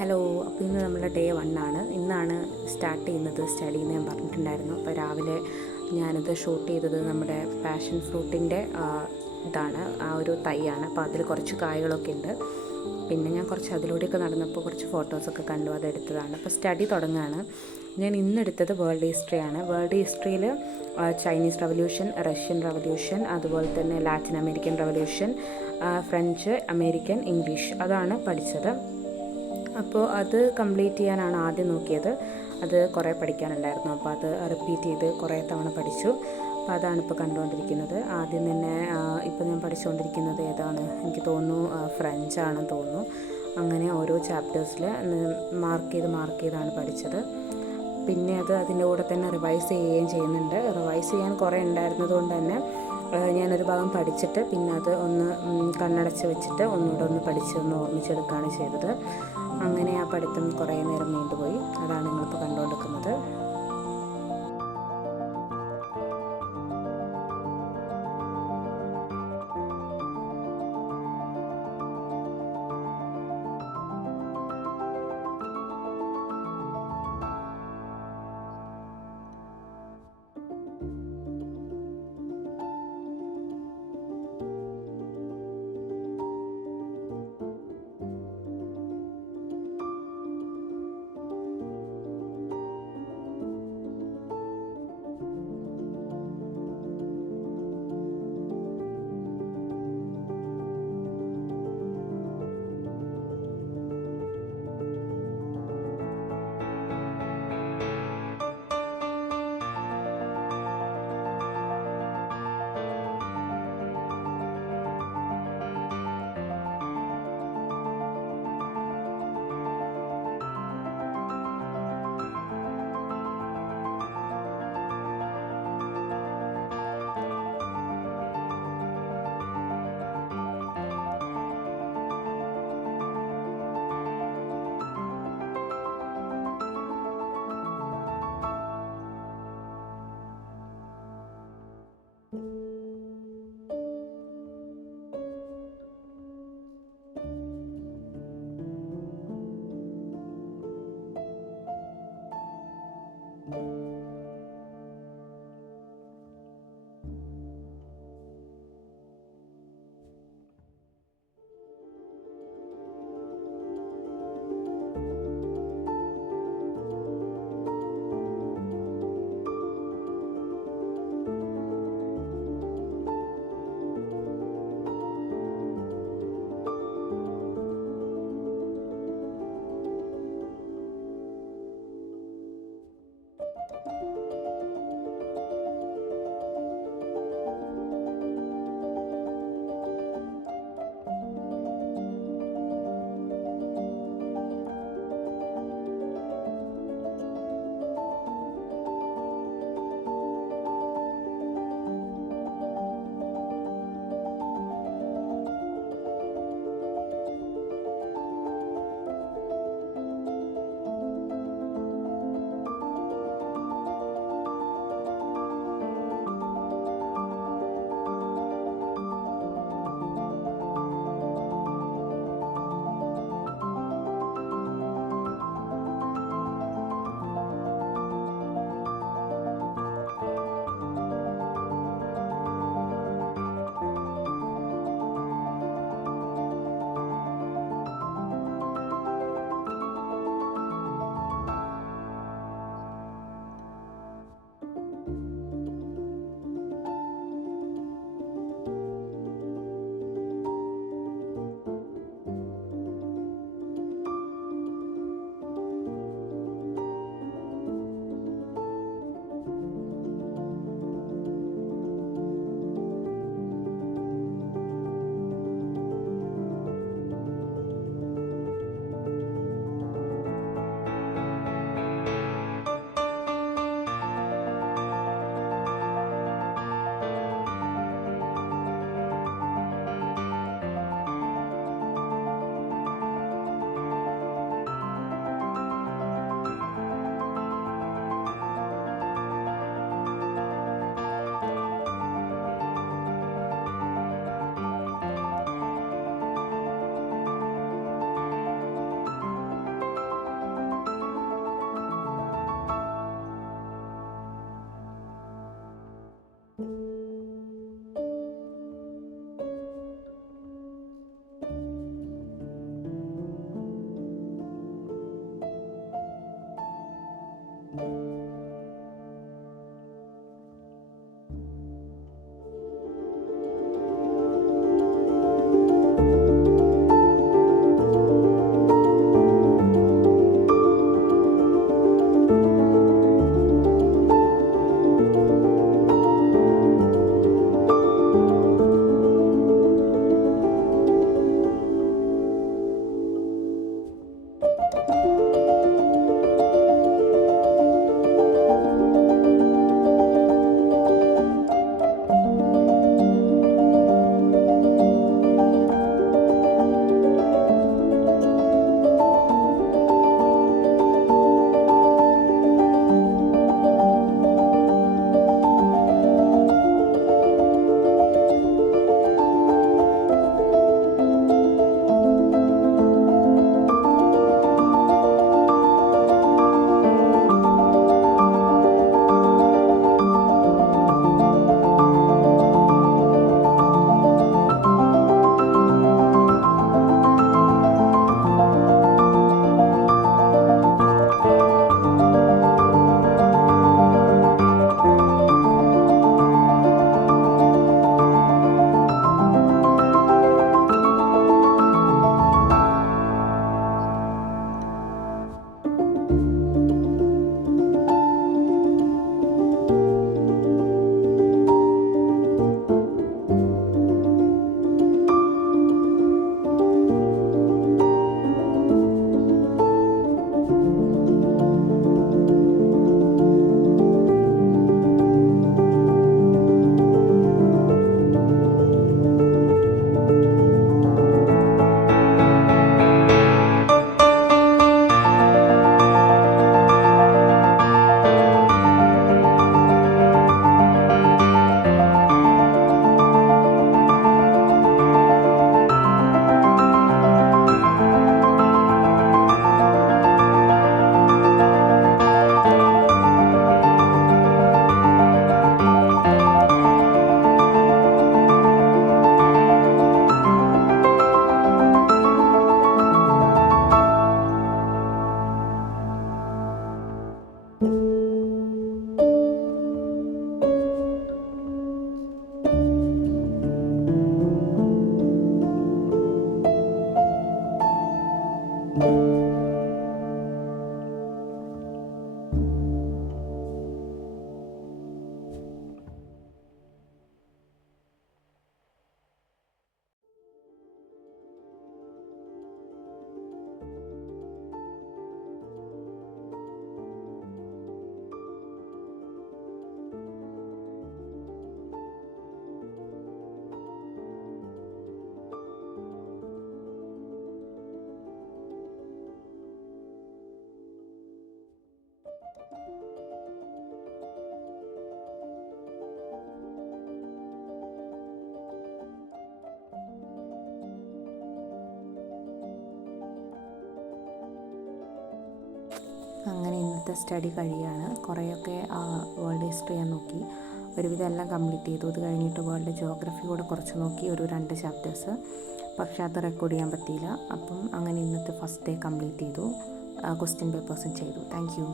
Hello. അപ്പോൾ ഇന്ന് നമ്മുടെ ഡേ 1 ആണ്. ഇന്നാണ് സ്റ്റാർട്ട് ചെയ്യുന്നത് സ്റ്റഡി എന്ന് ഞാൻ പറഞ്ഞിട്ടുണ്ടായിരുന്നു. അപ്പോൾ രാവിലെ ഞാനിത് ഷൂട്ട് ചെയ്തത് നമ്മുടെ പാഷൻ ഫ്രൂട്ടിൻ്റെ ഇതാണ്, ആ ഒരു തൈയാണ്. അപ്പോൾ അതിൽ കുറച്ച് കായകളൊക്കെ ഉണ്ട്. പിന്നെ ഞാൻ കുറച്ച് അതിലൂടെയൊക്കെ നടന്നപ്പോൾ കുറച്ച് ഫോട്ടോസൊക്കെ കണ്ടു, അതെടുത്തതാണ്. അപ്പോൾ സ്റ്റഡി തുടങ്ങുകയാണ്. ഞാൻ ഇന്നെടുത്തത് വേൾഡ് ഹിസ്റ്ററിയാണ്. വേൾഡ് ഹിസ്റ്ററിയിൽ ചൈനീസ് റവല്യൂഷൻ, റഷ്യൻ റവല്യൂഷൻ, അതുപോലെ തന്നെ Latin American revolution, French, American, English, അതാണ് പഠിച്ചത്. അപ്പോൾ അത് കംപ്ലീറ്റ് ചെയ്യാനാണ് ആദ്യം നോക്കിയത്. അത് കുറേ പഠിക്കാനുണ്ടായിരുന്നു. അപ്പോൾ അത് റിപ്പീറ്റ് ചെയ്ത് കുറേ തവണ പഠിച്ചു. അപ്പോൾ അതാണ് ഇപ്പോൾ കണ്ടുകൊണ്ടിരിക്കുന്നത്. ആദ്യം തന്നെ ഇപ്പോൾ ഞാൻ പഠിച്ചുകൊണ്ടിരിക്കുന്നത് ഏതാണ്, എനിക്ക് തോന്നുന്നു ഫ്രഞ്ചാണെന്ന് തോന്നുന്നു. അങ്ങനെ ഓരോ ചാപ്റ്റേഴ്സിൽ മാർക്ക് ചെയ്താണ് പഠിച്ചത്. പിന്നെ അതിൻ്റെ കൂടെ തന്നെ റിവൈസ് ചെയ്യുകയും ചെയ്യുന്നുണ്ട്. റിവൈസ് ചെയ്യാൻ കുറേ ഉണ്ടായിരുന്നത് കൊണ്ട് തന്നെ ഞാനൊരു ഭാഗം പഠിച്ചിട്ട് പിന്നെ അത് ഒന്ന് കണ്ണടച്ച് വെച്ചിട്ട് ഒന്നുകൂടെ ഒന്ന് പഠിച്ച് ഒന്ന് ഓർമ്മിച്ചെടുക്കുകയാണ് ചെയ്തത്. അങ്ങനെ ആ പഠിത്തം കുറേ നേരം നീണ്ടുപോയി. അതാണ് നിങ്ങളിപ്പോൾ കണ്ടുകൊണ്ടിരിക്കുന്നത്. അങ്ങനെ ഇന്നത്തെ സ്റ്റഡി കഴിയാണ്. കുറേയൊക്കെ വേൾഡ് ഹിസ്റ്ററി ഞാൻ നോക്കി, ഒരുവിധം എല്ലാം കംപ്ലീറ്റ് ചെയ്തു. അത് കഴിഞ്ഞിട്ട് വേൾഡ് ജോഗ്രഫി കൂടെ കുറച്ച് നോക്കി, ഒരു 2 ചാപ്റ്റേഴ്സ്. പക്ഷേ അത് റെക്കോർഡ് ചെയ്യാൻ പറ്റിയില്ല. അപ്പം അങ്ങനെ ഇന്നത്തെ ഫസ്റ്റ് ഡേ കംപ്ലീറ്റ് ചെയ്തു. ക്വസ്റ്റ്യൻ പേപ്പേഴ്സും ചെയ്തു. Thank you.